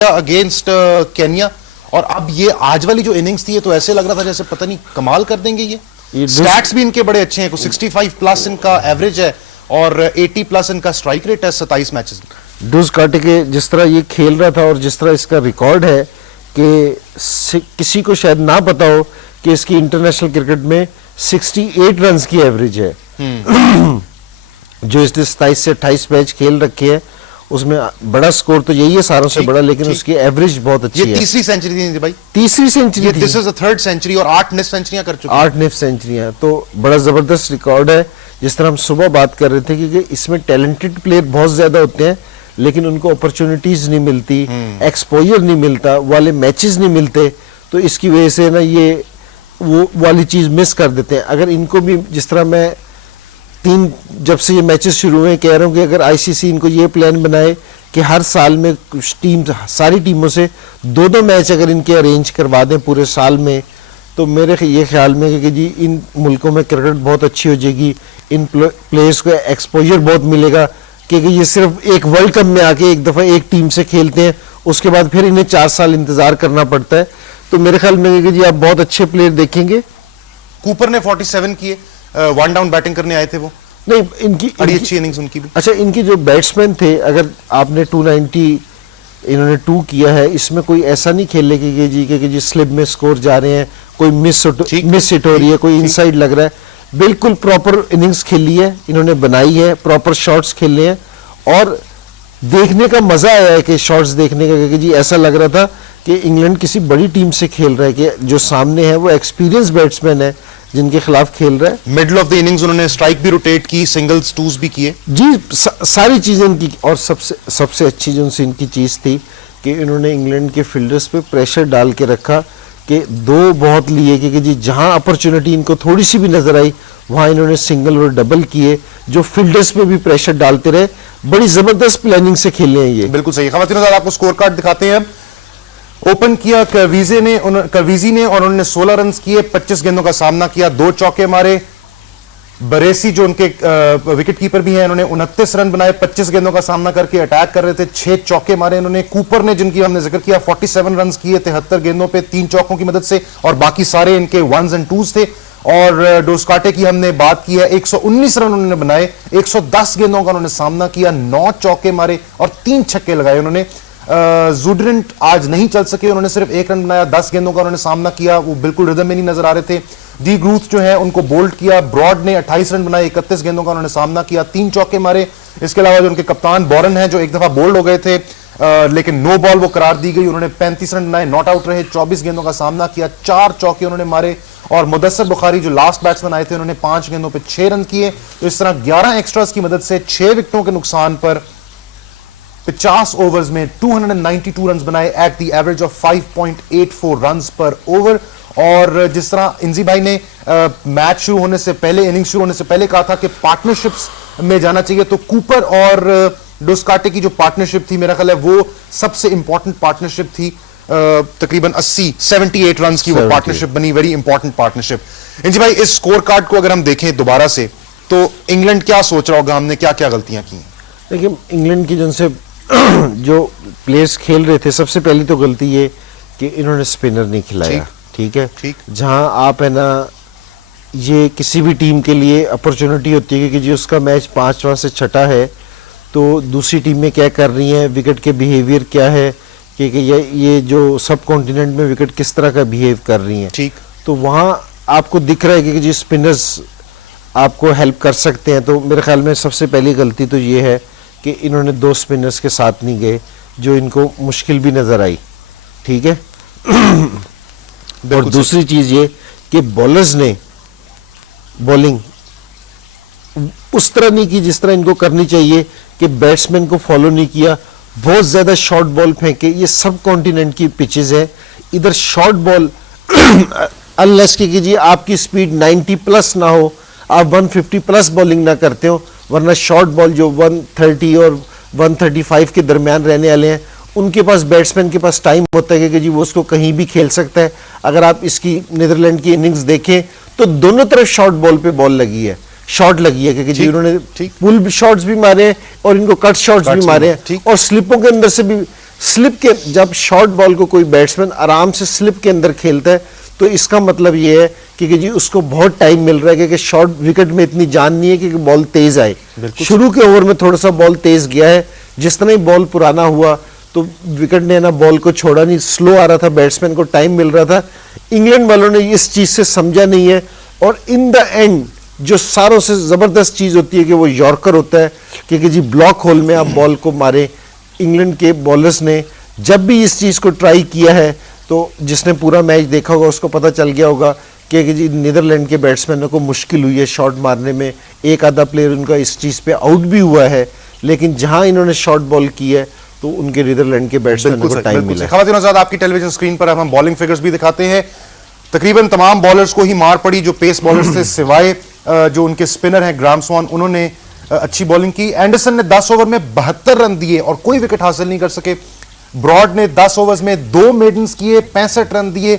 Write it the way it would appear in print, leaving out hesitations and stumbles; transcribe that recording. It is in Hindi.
Against Kenya. और अब ये आज वाली जो इनिंग्स थी, ये तो ऐसे लग रहा था जैसे पता नहीं कमाल कर देंगे ये स्टैट्स भी इनके बड़े अच्छे हैं। 65 प्लस इनका एवरेज है और 80 प्लस इनका स्ट्राइक रेट है 27 मैचेस में। डूस काटे के जिस तरह ये खेल रहा था और जिस तरह इसका रिकॉर्ड है कि किसी को शायद ना पता हो कि इसकी इंटरनेशनल क्रिकेट में 68 रन की एवरेज है। जो इसने 27 से 28 मैच खेल रखे हैं उसमें बड़ा स्कोर तो यही है सारों से बड़ा, लेकिन उसकी एवरेज बहुत अच्छी है। ये तीसरी सेंचुरी थी भाई, तीसरी सेंचुरी थी। This is the third century और 8 नेफ सेंचुरियां कर चुके हैं। 8 नेफ सेंचुरियां, तो बड़ा जबरदस्त रिकॉर्ड है। जिस तरह हम सुबह बात कर रहे थे कि इसमें टैलेंटेड प्लेयर बहुत ज्यादा होते हैं लेकिन उनको अपॉर्चुनिटीज नहीं मिलती, एक्सपोजर नहीं मिलता, वाले मैचेस नहीं मिलते, तो इसकी वजह से ना ये वो वाली चीज मिस कर देते हैं। अगर इनको भी, जिस तरह मैं जब से ये मैचेस शुरू हुए कह रहा हूं कि अगर आईसीसी इनको ये प्लान बनाए कि हर साल में कुछ टीम, सारी टीमों से 2-2 मैच अगर इनके अरेंज करवा दें पूरे साल में, तो मेरे ये ख्याल में कि जी इन मुल्कों में क्रिकेट बहुत अच्छी हो जाएगी, इन प्लेयर्स को एक्सपोजर बहुत मिलेगा। क्योंकि ये सिर्फ एक वर्ल्ड कप में आके एक दफ़ा एक टीम से खेलते हैं, उसके बाद फिर इन्हें 4 साल इंतजार करना पड़ता है। तो मेरे ख्याल में कि जी आप बहुत अच्छे प्लेयर देखेंगे। कूपर ने 47 किए, 1 डाउन बैटिंग करने आए थे वो। नहीं, इनकी बड़ी अच्छी इनिंग्स उनकी भी। अच्छा, इनकी जो बैट्समैन थे, अगर आपने 290 इन्होंने 2 किया है, इसमें कोई ऐसा नहीं खेलने की जी स्लिप में स्कोर जा रहे हैं, कोई मिस हिट हो रही है, कोई इनसाइड लग रहा है। बिल्कुल प्रॉपर इनिंग्स खेली है इन्होंने, बनाई है, प्रॉपर शॉट्स खेले हैं और देखने का मजा आया है कि शॉट्स देखने का कि जी ऐसा लग रहा था कि इंग्लैंड किसी बड़ी टीम से खेल रहा है, कि जो सामने है वो एक्सपीरियंस बैट्समैन है जिनके खिलाफ खेल रहा है। मिडल ऑफ द इनिंग्स उन्होंने स्ट्राइक भी रोटेट की, सिंगल्स टूज भी किए जी, सारी चीजें इनकी। और सबसे अच्छी जो इनकी चीज थी कि इन्होंने इंग्लैंड के फील्डर्स पे प्रेशर डाल के रखा कि 2 बहुत लिए कि जी जहां अपॉर्चुनिटी इनको थोड़ी सी भी नजर आई वहां इन्होंने सिंगल और डबल किए, जो फील्डर्स पे भी प्रेशर डालते रहे। बड़ी जबरदस्त प्लानिंग से खेले हैं ये। बिल्कुल सही। खवातीन आपको स्कोर कार्ड दिखाते हैं। ओपन किया करवीजी ने और उन्होंने 16 रन किए, 25 गेंदों का सामना किया, 2 चौके मारे। बरेसी जो उनके विकेट कीपर भी हैं, उन्होंने 29 रन बनाए, 25 गेंदों का सामना करके अटैक कर रहे थे, 6 चौके मारे इन्होंने। कूपर ने, जिनकी हमने जिक्र किया, 47 रन किए 73 गेंदों पे 3 चौकों की मदद से, और बाकी सारे इनके 1s and 2s थे। और डोस्काटे की हमने बात की है, 119 रन उन्होंने बनाए, 110 गेंदों का उन्होंने सामना किया, 9 चौके मारे और 3 छक्के लगाए उन्होंने। जुडरेंट आज नहीं चल सके, उन्होंने सिर्फ 1 रन बनाया, 10 गेंदों का उन्होंने सामना किया, वो बिल्कुल रिदम में नहीं नजर आ रहे थे। डी ग्रूथ जो है उनको बोल्ड किया। ब्रॉड ने 28 रन बनाए, 31 गेंदों का उन्होंने सामना किया, 3 चौके मारे। इसके अलावा जो उनके कप्तान बॉरन है, जो एक दफा बोल्ड हो गए थे लेकिन नो बॉल वो करार दी गई, उन्होंने 35 रन बनाए, नॉट आउट रहे, 24 गेंदों का सामना किया, 4 चौके उन्होंने मारे। और मुदस्सर बुखारी जो लास्ट बैट्समैन आए थे, उन्होंने 5 गेंदों पे 6 रन किए। तो इस तरह 11 एक्स्ट्रास की मदद से 6 विकेटों के नुकसान पर 50 ओवर्स में 292 रन बनाए at the average of 5.84 run पर ओवर। और जिस तरह इंजी भाई ने मैच शुरू होने से पहले, इनिंग शुरू होने से पहले कहा था कि पार्टनरशिप्स में जाना चाहिए, तो कूपर और डोस्काटे की जो पार्टनरशिप थी, मेरा ख्याल है वो सबसे इंपॉर्टेंट पार्टनरशिप थी। तकरीबन 78 रन की वो पार्टनरशिप बनी, वेरी इंपॉर्टेंट पार्टनरशिप। इंजी भाई, इस स्कोर कार्ड को अगर हम देखें दोबारा से, तो इंग्लैंड क्या सोच रहा होगा, हमने क्या क्या गलतियां की हैं? देखिए, इंग्लैंड की जिनसे जो प्लेयर्स खेल रहे थे, सबसे पहली तो गलती ये कि इन्होंने स्पिनर नहीं खिलाया। ठीक है, जहां आप है ना, ये किसी भी टीम के लिए अपॉर्चुनिटी होती है कि जी उसका मैच 5वां से 6ठा है, तो दूसरी टीम में क्या कर रही है, विकेट के बिहेवियर क्या है, कि ये जो सब कॉन्टिनेंट में विकेट किस तरह का बिहेव कर रही हैं। ठीक, तो वहां आपको दिख रहा है कि जी स्पिनर्स आपको हेल्प कर सकते हैं। तो मेरे ख्याल में सबसे पहली गलती तो ये है कि इन्होंने 2 स्पिनर्स के साथ नहीं गए, जो इनको मुश्किल भी नजर आई। ठीक है। और दूसरी चीज ये कि बॉलर्स ने बॉलिंग उस तरह नहीं की जिस तरह इनको करनी चाहिए, कि बैट्समैन को फॉलो नहीं किया, बहुत ज्यादा शॉर्ट बॉल फेंके। ये सब कॉन्टिनेंट की पिचेस है, इधर शॉर्ट बॉल अनलेस की जी आपकी स्पीड 90 प्लस ना हो, आप 150 प्लस बॉलिंग ना करते हो, वरना शॉर्ट बॉल जो 130 और 135 के दरमियान रहने वाले हैं, उनके पास, बैट्समैन के पास टाइम होता है कि जी वो उसको कहीं भी खेल सकता है। अगर आप इसकी नीदरलैंड की इनिंग्स देखें तो दोनों तरफ शॉर्ट बॉल पे बॉल लगी है, शॉट लगी है, क्योंकि जी उन्होंने पुल शॉट्स भी मारे और इनको कट शॉट्स भी मारे हैं, और स्लिपों के अंदर से भी स्लिप के, जब शॉर्ट बॉल को कोई बैट्समैन आराम से स्लिप के अंदर खेलता है तो इसका मतलब ये है कि जी उसको बहुत टाइम मिल रहा है, क्योंकि शॉर्ट विकेट में इतनी जान नहीं है कि बॉल तेज आए। शुरू के ओवर में थोड़ा सा बॉल तेज गया है, जिस तरह ही बॉल पुराना हुआ तो विकेट ने ना बॉल को छोड़ा नहीं, स्लो आ रहा था, बैट्समैन को टाइम मिल रहा था। इंग्लैंड वालों ने इस चीज से समझा नहीं है, और इन द एंड जो सारों से जबरदस्त चीज होती है कि वो यॉर्कर होता है, क्योंकि जी ब्लॉक होल में आप बॉल को मारे। इंग्लैंड के बॉलर्स ने जब भी इस चीज को ट्राई किया है तो जिसने पूरा मैच देखा होगा उसको पता चल गया होगा कि जी नीदरलैंड के बैट्समैनों को मुश्किल हुई है शॉट मारने में। एक आधा प्लेयर उनका इस चीज पे आउट भी हुआ है, लेकिन जहां इन्होंने शॉट बॉल की है तो उनके नीदरलैंड के बैट्समैनों को टाइम मिला। खवातीन आजाद, आपकी टेलीविजन स्क्रीन पर हम बॉलिंग फिगर्स भी दिखाते हैं। तकरीबन तमाम बॉलर्स को ही मार पड़ी जो पेस बॉलर्स थे, सिवाय जो उनके स्पिनर हैं ग्राम स्वान, उन्होंने अच्छी बॉलिंग की। एंडरसन ने 10 ओवर में 72 रन दिए और कोई विकेट हासिल नहीं कर सके। ब्रॉड ने 10 ओवर्स में 2 मेडन्स किए, 65 रन दिए